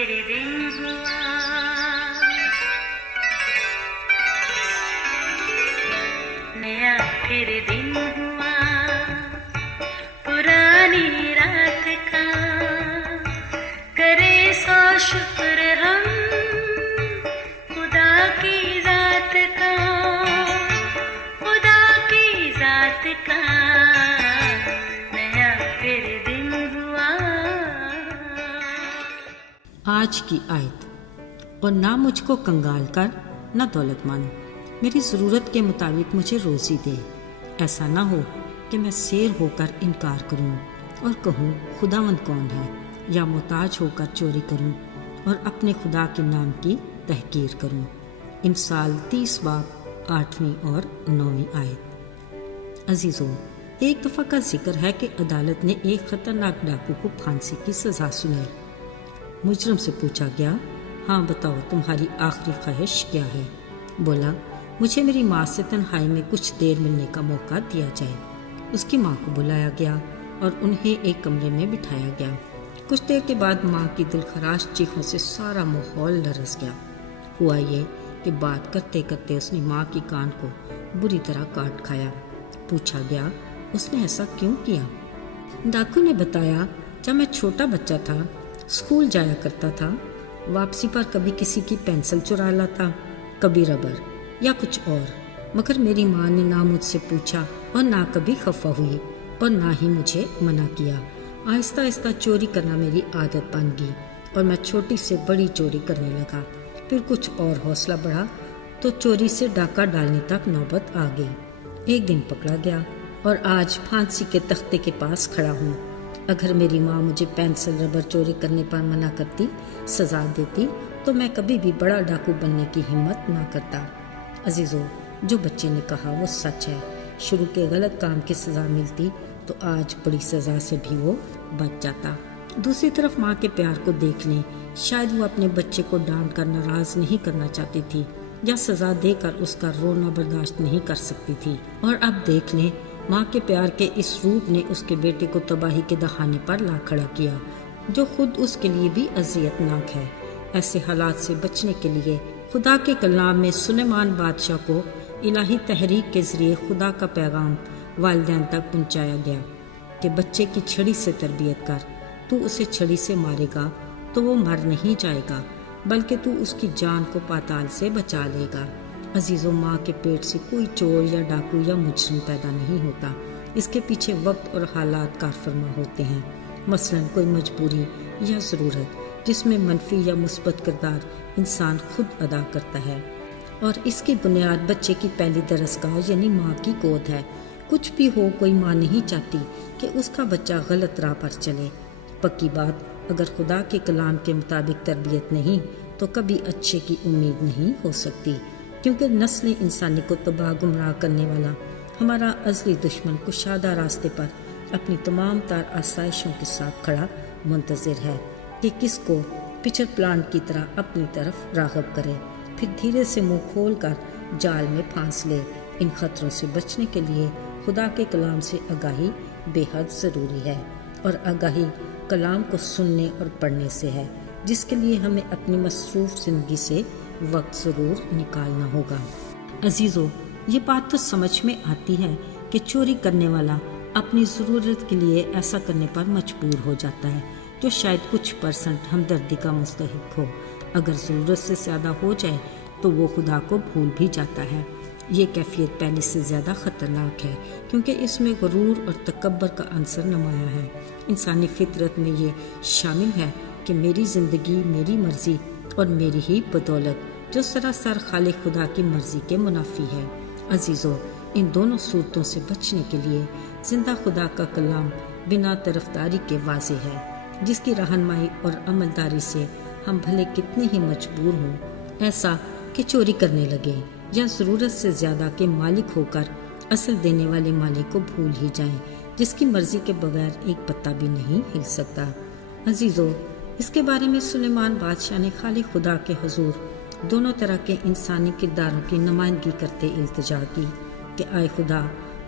پھر دن ہوا، نیا پھر دن ہوا، پرانی رات کا کرے سو شکر ہم خدا کی ذات کا، خدا کی ذات کا نیا پھر دن ہوا۔ آج کی آیت، اور نہ مجھ کو کنگال کر نہ دولت مند، میری ضرورت کے مطابق مجھے روزی دے، ایسا نہ ہو کہ میں سیر ہو کر انکار کروں اور کہوں خداوند کون ہے، یا محتاج ہو کر چوری کروں اور اپنے خدا کے نام کی تحقیر کروں۔ امثال 30 باب 8ویں اور 9ویں آیت۔ عزیزو، ایک دفعہ کا ذکر ہے کہ عدالت نے ایک خطرناک ڈاکو کو پھانسی کی سزا سنائی۔ مجرم سے پوچھا گیا، ہاں بتاؤ تمہاری آخری خواہش کیا ہے؟ بولا، مجھے میری ماں سے تنہائی میں کچھ دیر ملنے کا موقع دیا جائے۔ اس کی ماں کو بلایا گیا اور انہیں ایک کمرے میں بٹھایا گیا۔ کچھ دیر کے بعد ماں کی دلخراش چیخوں سے سارا ماحول لرز گیا۔ ہوا یہ کہ بات کرتے کرتے اس نے ماں کی کان کو بری طرح کاٹ کھایا۔ پوچھا گیا، اس نے ایسا کیوں کیا؟ ڈاکو نے بتایا، جب میں چھوٹا بچہ تھا، اسکول جایا کرتا تھا، واپسی پر کبھی کسی کی پینسل چرا لاتا، کبھی ربر یا کچھ اور، مگر میری ماں نے نہ مجھ سے پوچھا اور نہ کبھی خفا ہوئی اور نہ ہی مجھے منع کیا۔ آہستہ آہستہ چوری کرنا میری عادت بن گئی اور میں چھوٹی سے بڑی چوری کرنے لگا۔ پھر کچھ اور حوصلہ بڑھا تو چوری سے ڈاکہ ڈالنے تک نوبت آ گئی۔ ایک دن پکڑا گیا اور آج پھانسی کے تختے کے پاس کھڑا ہوں۔ اگر میری ماں مجھے پینسل ربر چوری کرنے پر منع کرتی، سزا دیتی، تو میں کبھی بھی بڑا ڈاکو بننے کی ہمت نہ کرتا۔ عزیزو، جو بچے نے کہا وہ سچ ہے۔ شروع کے غلط کام کی سزا ملتی تو آج بڑی سزا سے بھی وہ بچ جاتا۔ دوسری طرف ماں کے پیار کو دیکھ لیں، شاید وہ اپنے بچے کو ڈانٹ کر ناراض نہیں کرنا چاہتی تھی یا سزا دے کر اس کا رونا برداشت نہیں کر سکتی تھی، اور اب دیکھ لیں ماں کے پیار کے اس روپ نے اس کے بیٹے کو تباہی کے دہانے پر لا کھڑا کیا، جو خود اس کے لیے بھی اذیت ناک ہے۔ ایسے حالات سے بچنے کے لیے خدا کے کلام میں سلیمان بادشاہ کو الہی تحریک کے ذریعے خدا کا پیغام والدین تک پہنچایا گیا کہ بچے کی چھڑی سے تربیت کر، تو اسے چھڑی سے مارے گا تو وہ مر نہیں جائے گا بلکہ تو اس کی جان کو پاتال سے بچا لے گا۔ عزیزو، ماں کے پیٹ سے کوئی چور یا ڈاکو یا مجرم پیدا نہیں ہوتا، اس کے پیچھے وقت اور حالات کار فرما ہوتے ہیں، مثلاً کوئی مجبوری یا ضرورت جس میں منفی یا مثبت کردار انسان خود ادا کرتا ہے، اور اس کی بنیاد بچے کی پہلی درسگاہ یعنی ماں کی گود ہے۔ کچھ بھی ہو، کوئی ماں نہیں چاہتی کہ اس کا بچہ غلط راہ پر چلے۔ پکی بات، اگر خدا کے کلام کے مطابق تربیت نہیں تو کبھی اچھے کی امید نہیں ہو سکتی، کیونکہ نسل انسانی کو تباہ گمراہ کرنے والا ہمارا ازلی دشمن کشادہ راستے پر اپنی تمام تر آسائشوں کے ساتھ کھڑا منتظر ہے کہ کس کو پچھر پلانٹ کی طرح اپنی طرف راغب کرے، پھر دھیرے سے منہ کھول کر جال میں پھانس لے۔ ان خطروں سے بچنے کے لیے خدا کے کلام سے آگاہی بے حد ضروری ہے، اور آگاہی کلام کو سننے اور پڑھنے سے ہے، جس کے لیے ہمیں اپنی مصروف زندگی سے وقت ضرور نکالنا ہوگا۔ عزیزو، یہ بات تو سمجھ میں آتی ہے کہ چوری کرنے والا اپنی ضرورت کے لیے ایسا کرنے پر مجبور ہو جاتا ہے، جو شاید کچھ % ہمدردی کا مستحق ہو۔ اگر ضرورت سے زیادہ ہو جائے تو وہ خدا کو بھول بھی جاتا ہے۔ یہ کیفیت پہلے سے زیادہ خطرناک ہے، کیونکہ اس میں غرور اور تکبر کا عنصر نمایاں ہے۔ انسانی فطرت میں یہ شامل ہے کہ میری زندگی، میری مرضی اور میری ہی بدولت، جو سراسر خالق خدا کی مرضی کے منافی ہے۔ عزیزو، ان دونوں صورتوں سے بچنے کے لیے زندہ خدا کا کلام بنا طرفداری کے واضح ہے، جس کی رہنمائی اور عملداری سے ہم بھلے کتنے ہی مجبور ہوں ایسا کہ چوری کرنے لگے یا ضرورت سے زیادہ کے مالک ہو کر اصل دینے والے مالک کو بھول ہی جائیں، جس کی مرضی کے بغیر ایک پتا بھی نہیں ہل سکتا۔ عزیزو، اس کے بارے میں سلیمان بادشاہ نے خالق خدا کے حضور دونوں طرح کے انسانی کرداروں کی نمائندگی کرتے التجا کی کہ آئے خدا،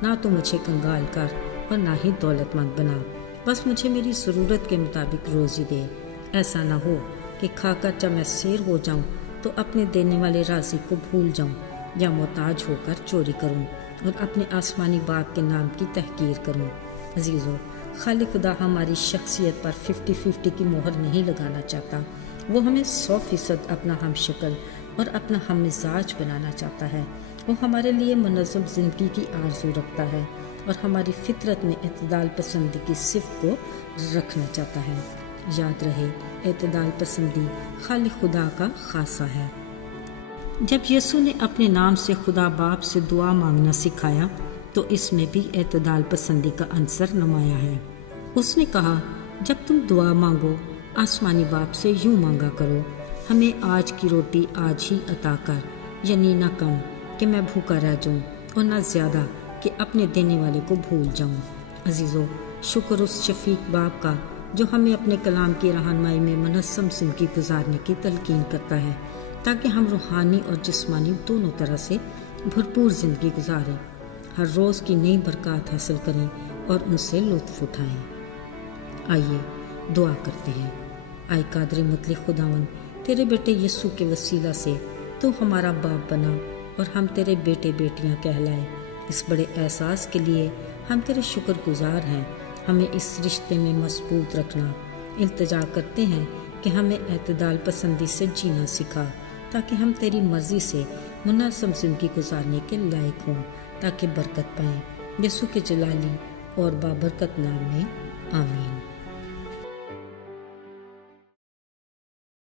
نہ تو مجھے کنگال کر اور نہ ہی دولت مند بنا، بس مجھے میری ضرورت کے مطابق روزی دے۔ ایسا نہ ہو کہ کھا کر جب میں سیر ہو جاؤں تو اپنے دینے والے راضی کو بھول جاؤں یا محتاج ہو کر چوری کروں اور اپنے آسمانی باپ کے نام کی تحقیر کروں۔ عزیزو، خالق خدا ہماری شخصیت پر 50-50 کی مہر نہیں لگانا چاہتا۔ وہ ہمیں 100% اپنا ہم شکل اور اپنا ہم مزاج بنانا چاہتا ہے۔ وہ ہمارے لیے منظم زندگی کی آرزو رکھتا ہے اور ہماری فطرت میں اعتدال پسندی کی صفت کو رکھنا چاہتا ہے۔ یاد رہے، اعتدال پسندی خالق خدا کا خاصہ ہے۔ جب یسوع نے اپنے نام سے خدا باپ سے دعا مانگنا سکھایا تو اس میں بھی اعتدال پسندی کا عنصر نمایاں ہے۔ اس نے کہا، جب تم دعا مانگو آسمانی باپ سے یوں مانگا کرو، ہمیں آج کی روٹی آج ہی عطا کر، یعنی نہ کم کہ میں بھوکا رہ جاؤں اور نہ زیادہ کہ اپنے دینے والے کو بھول جاؤں۔ عزیزو، شکر اس شفیق باپ کا جو ہمیں اپنے کلام کی رہنمائی میں منظم زندگی گزارنے کی تلقین کرتا ہے تاکہ ہم روحانی اور جسمانی دونوں طرح سے بھرپور زندگی گزاریں، ہر روز کی نئی برکات حاصل کریں اور ان سے لطف اٹھائیں۔ آئیے دعا کرتے ہیں۔ آئے قادر مطلق خداوند، تیرے بیٹے یسوع کے وسیلہ سے تو ہمارا باپ بنا اور ہم تیرے بیٹے بیٹیاں کہلائے۔ اس بڑے احساس کے لیے ہم تیرے شکر گزار ہیں۔ ہمیں اس رشتے میں مضبوط رکھنا۔ التجا کرتے ہیں کہ ہمیں اعتدال پسندی سے جینا سکھا تاکہ ہم تیری مرضی سے منظم زندگی گزارنے کے لائق ہوں، تاکہ برکت پائیں۔ یسوع کے جلالی اور بابرکت نام میں آمین۔